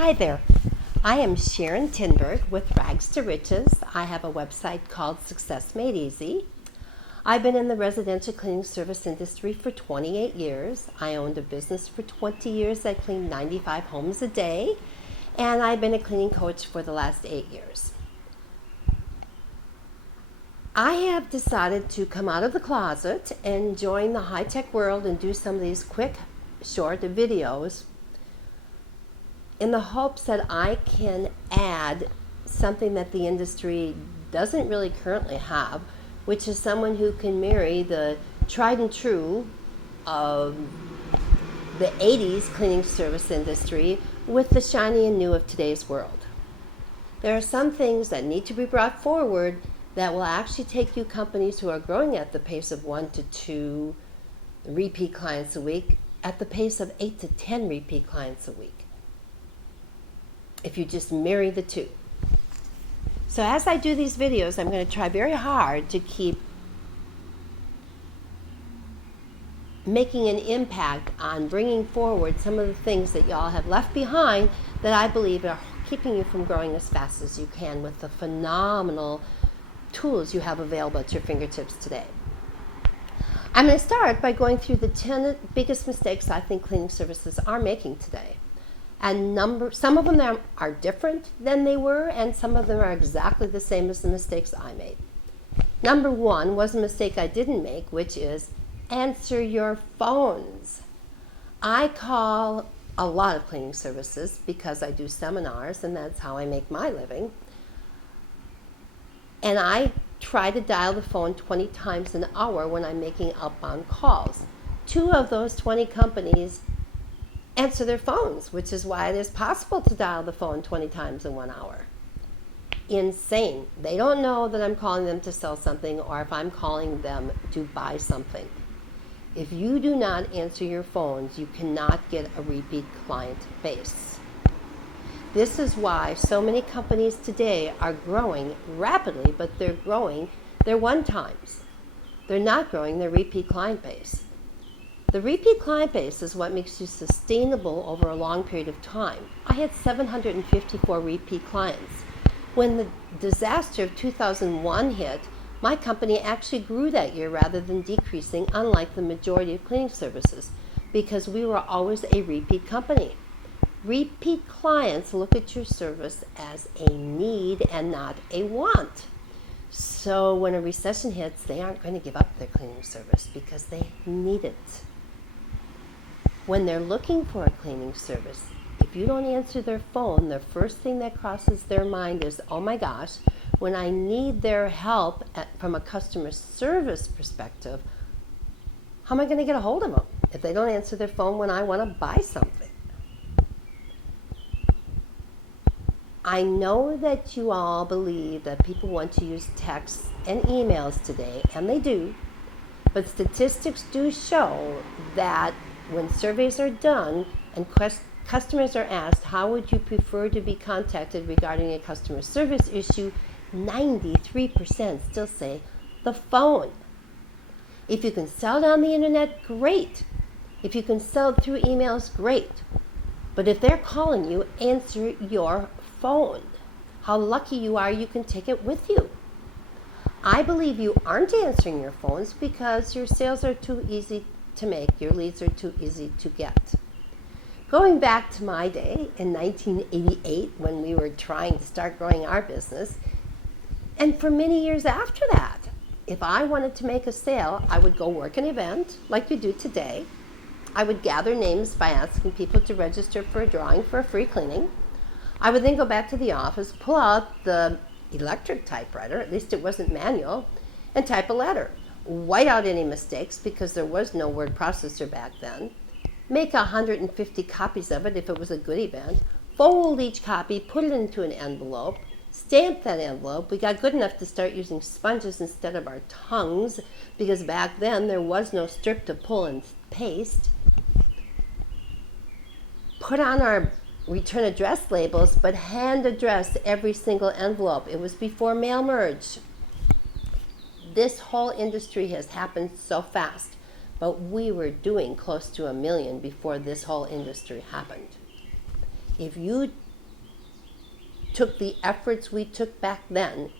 Hi there. I am Sharon Tinberg with Rags to Riches. I have a website called Success Made Easy. I've been in the residential cleaning service industry for 28 years. I owned a business for 20 years that cleaned 95 homes a day, and I've been a cleaning coach for the last 8 years. I have decided to come out of the closet and join the high-tech world and do some of these quick, short videos in the hopes that I can add something that the industry doesn't really currently have, which is someone who can marry the tried and true of the 80s cleaning service industry with the shiny and new of today's world. There are some things that need to be brought forward that will actually take you companies who are growing at the pace of 1 to 2 repeat clients a week at the pace of 8 to 10 repeat clients a week, if you just marry the two. So as I do these videos, I'm going to try very hard to keep making an impact on bringing forward some of the things that y'all have left behind that I believe are keeping you from growing as fast as you can with the phenomenal tools you have available at your fingertips today. I'm going to start by going through the 10 biggest mistakes I think cleaning services are making today. And some of them are different than they were, and some of them are exactly the same as the mistakes I made. Number one was a mistake I didn't make, which is answer your phones. I call a lot of cleaning services because I do seminars, and that's how I make my living. And I try to dial the phone 20 times an hour when I'm making outbound calls. 2 of those 20 companies answer their phones, which is why it is possible to dial the phone 20 times in 1 hour. Insane. They don't know that I'm calling them to sell something or if I'm calling them to buy something. If you do not answer your phones, you cannot get a repeat client base. This is why so many companies today are growing rapidly, but they're growing their one-times. They're not growing their repeat client base. The repeat client base is what makes you sustainable over a long period of time. I had 754 repeat clients. When the disaster of 2001 hit, my company actually grew that year rather than decreasing, unlike the majority of cleaning services, because we were always a repeat company. Repeat clients look at your service as a need and not a want. So when a recession hits, they aren't going to give up their cleaning service because they need it. When they're looking for a cleaning service, if you don't answer their phone, the first thing that crosses their mind is, oh my gosh, when I need their help from a customer service perspective, how am I going to get a hold of them if they don't answer their phone when I want to buy something? I know that you all believe that people want to use texts and emails today, and they do, but statistics do show that when surveys are done and customers are asked, how would you prefer to be contacted regarding a customer service issue, 93% still say the phone. If you can sell it on the internet, great. If you can sell it through emails, great. But if they're calling you, answer your phone. How lucky you are you can take it with you. I believe you aren't answering your phones because your sales are too easy to make, your leads are too easy to get. Going back to my day in 1988 when we were trying to start growing our business, and for many years after that, if I wanted to make a sale, I would go work an event like you do today. I would gather names by asking people to register for a drawing for a free cleaning. I would then go back to the office, pull out the electric typewriter, at least it wasn't manual, and type a letter. White out any mistakes because there was no word processor back then. Make 150 copies of it if it was a good event. Fold each copy, put it into an envelope, stamp that envelope. We got good enough to start using sponges instead of our tongues because back then there was no strip to pull and paste. Put on our return address labels, but hand address every single envelope. It was before mail merge. This whole industry has happened so fast, but we were doing close to 1 million before this whole industry happened. If you took the efforts we took back then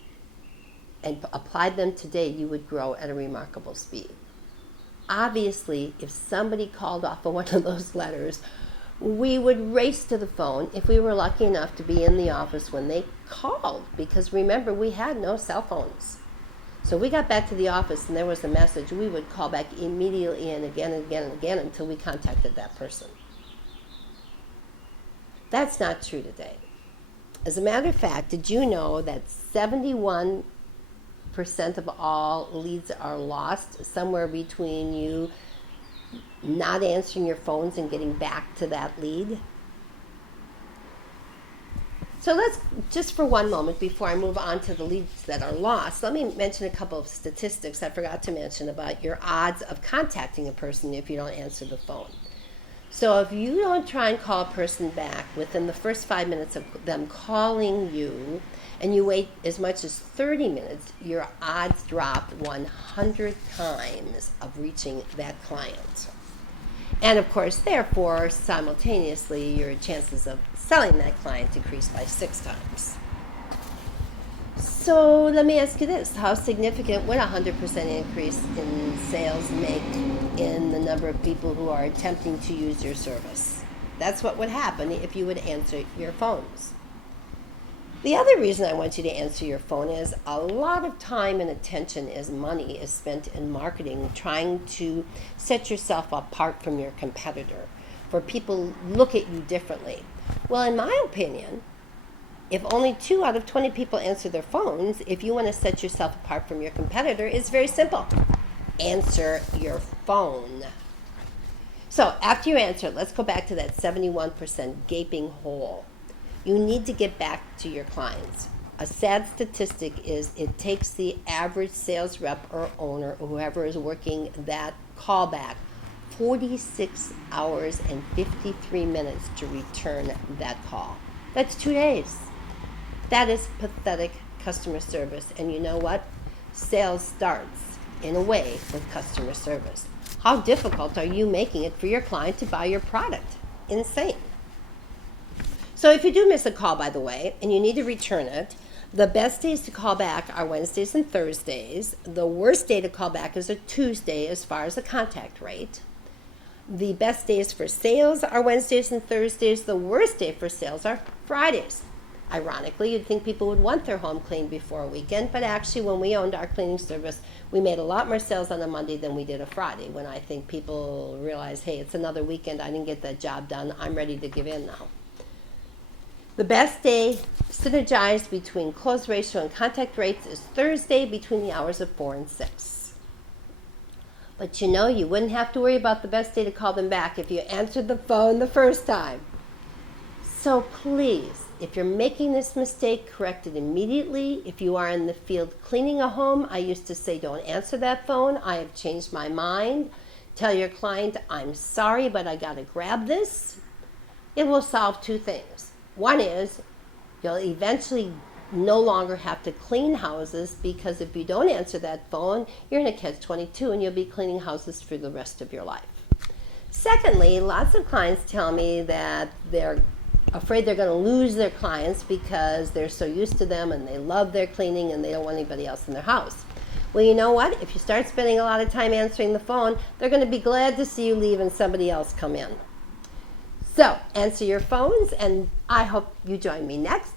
and applied them today, you would grow at a remarkable speed. Obviously, if somebody called off of one of those letters, we would race to the phone if we were lucky enough to be in the office when they called, because remember, we had no cell phones. So we got back to the office and there was a message, we would call back immediately and again and again and again until we contacted that person. That's not true today. As a matter of fact, did you know that 71% of all leads are lost somewhere between you not answering your phones and getting back to that lead? So let's, just for one moment before I move on to the leads that are lost, let me mention a couple of statistics I forgot to mention about your odds of contacting a person if you don't answer the phone. So if you don't try and call a person back within the first 5 minutes of them calling you, and you wait as much as 30 minutes, your odds drop 100 times of reaching that client. And of course, therefore, simultaneously, your chances of selling that client decrease by 6 times. So let me ask you this. How significant would a 100% increase in sales make in the number of people who are attempting to use your service? That's what would happen if you would answer your phones. The other reason I want you to answer your phone is a lot of time and attention is money is spent in marketing trying to set yourself apart from your competitor, for people look at you differently. Well, in my opinion, if only 2 out of 20 people answer their phones, if you want to set yourself apart from your competitor, it's very simple. Answer your phone. So after you answer, let's go back to that 71% gaping hole. You need to get back to your clients. A sad statistic is it takes the average sales rep or owner or whoever is working that callback 46 hours and 53 minutes to return that call. That's 2 days. That is pathetic customer service. And you know what? Sales starts, in a way, with customer service. How difficult are you making it for your client to buy your product? Insane. So if you do miss a call, by the way, and you need to return it, the best days to call back are Wednesdays and Thursdays. The worst day to call back is a Tuesday as far as the contact rate. The best days for sales are Wednesdays and Thursdays. The worst day for sales are Fridays. Ironically, you'd think people would want their home cleaned before a weekend, but actually when we owned our cleaning service, we made a lot more sales on a Monday than we did a Friday, when I think people realize, hey, it's another weekend, I didn't get that job done, I'm ready to give in now. The best day synergized between close ratio and contact rates is Thursday between the hours of 4 and 6. But you know, you wouldn't have to worry about the best day to call them back if you answered the phone the first time. So please, if you're making this mistake, correct it immediately. If you are in the field cleaning a home, I used to say don't answer that phone. I have changed my mind. Tell your client, I'm sorry, but I got to grab this. It will solve 2 things. One is you'll eventually no longer have to clean houses, because if you don't answer that phone, you're going to catch 22 and you'll be cleaning houses for the rest of your life. Secondly, lots of clients tell me that they're afraid they're going to lose their clients because they're so used to them and they love their cleaning and they don't want anybody else in their house. Well, you know what? If you start spending a lot of time answering the phone, they're going to be glad to see you leave and somebody else come in. So, answer your phones, and I hope you join me next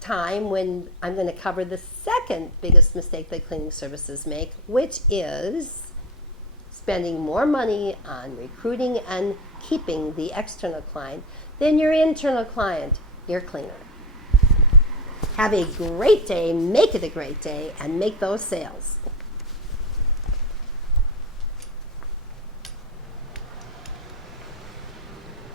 time when I'm going to cover the second biggest mistake that cleaning services make, which is spending more money on recruiting and keeping the external client than your internal client, your cleaner. Have a great day, make it a great day, and make those sales.